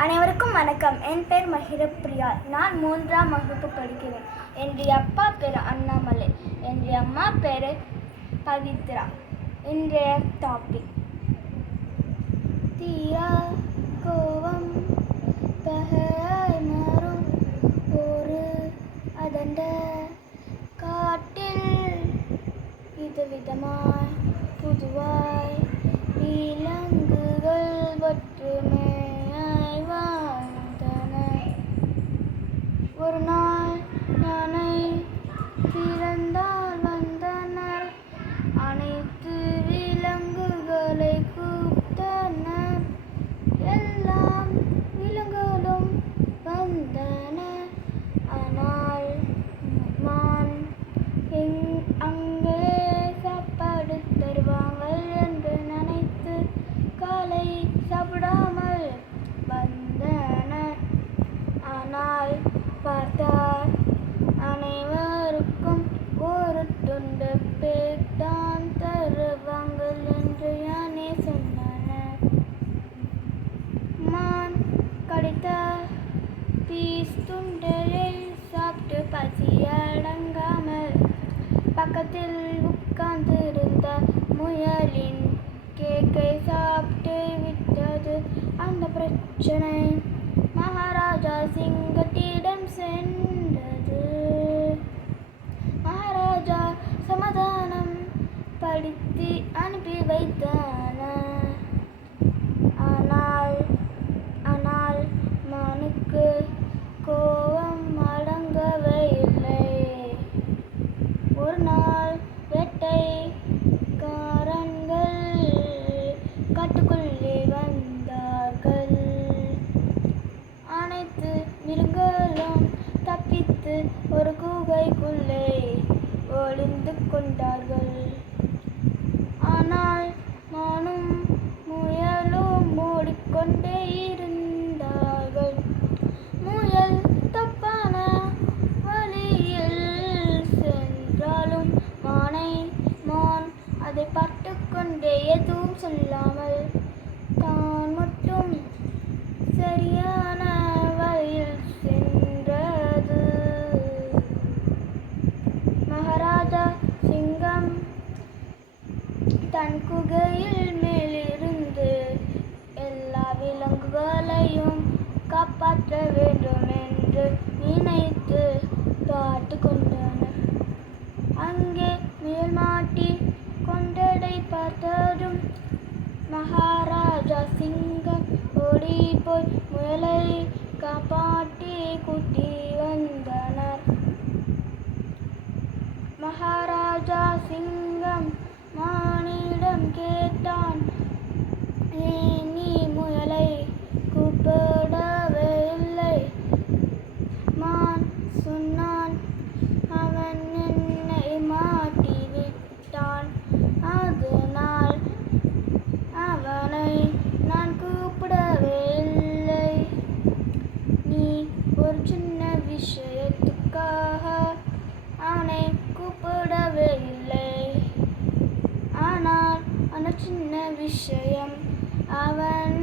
அனைவருக்கும் வணக்கம். என் பேர் மஹிரப்பிரியா. நான் 3ஆம் வகுப்பு படிக்கிறேன். என்னுடைய அப்பா பேர் அண்ணாமலை. என்னுடைய அம்மா பேர் பவித்ரா. இன்றைய டாபிக் தீரா கோவம் பகையாய் மாறும் ஒரு அதண்ட காட்டில் விதவிதமாய் புதுவாய் விலங்குகள் ஒற்றுமையாய் வாழ்ந்தன. ஒரு நாள் யானை பிறந்தால் வந்தனர், அனைத்து விலங்குகளை கூப்பிட்டனர். எல்லாம் விலங்குகளும் வந்தன. ஆனால் மான் அங்கே சாப்பாடு தருவாங்கள் என்று நினைத்து காலை சாப்பிடாமல் வந்தனர். ஆனால் பார்த்தார், அனைவருக்கும் ஒரு துண்டு பேட்டான் தருவாங்கள் என்று யானே சொன்னனர். மான் கடித்த பீஸ் துண்டையை சாப்பிட்டு பசி அடங்காமல் பக்கத்தில் உட்கார்ந்திருந்த முயலின் கேக்கை சாப்பிட்டு விட்டது. அந்த பிரச்சனை மகாராஜா சிங்கத்திடம் சென்றது. மகாராஜா சமாதானம் படுத்தி அனுப்பி வைத்தனர். ஆனால் மானுக்கு கோபம் அடங்கவே இல்லை. ஒரு நாள் வேட்டைக்காரர்கள் காட்டுக்குள்ளே வந்தார்கள். அனைத்து மிருகங்களும் தப்பித்து ஒரு குகைக்குள்ளே ஒளிந்து கொண்டார்கள். ஆனால் மானும் முயலும் மூடிக்கொண்டே இருந்தார்கள். முயல் தப்பான வழியில் சென்றாலும் மான் அதை பார்த்து கொண்டே எதுவும் சொல்லாமல் தான் மட்டும் சரியான வழியில் சென்றது. மகாராஜா சிங்கம் தன் குகையில் மேலிருந்து எல்லா விலங்குகளையும் காப்பாற்ற வேண்டும் என்று நினைத்து பார்த்து கொண்டனர். அங்கே முயல் மாட்டி கொண்டதை பார்த்ததும் மகாராஜா சிங்கம் ஓடி போய் முயலை காப்பாற்றி கூட்டி வந்தனர். மகாராஜா சிங்கம் மானிடம் கேட்டான், ஏன் நீ முயலை கூப்பிடவே இல்லை? மான் சொன்னான், அவன் என்னை மாட்டி விட்டான், அதனால் அவனை நான் கூப்பிடவே இல்லை. நீ ஒரு சின்ன விஷயத்துக்காக அவனை கூப்பிடவே இல்லை. ஆனால் அந்த சின்ன விஷயம் அவன்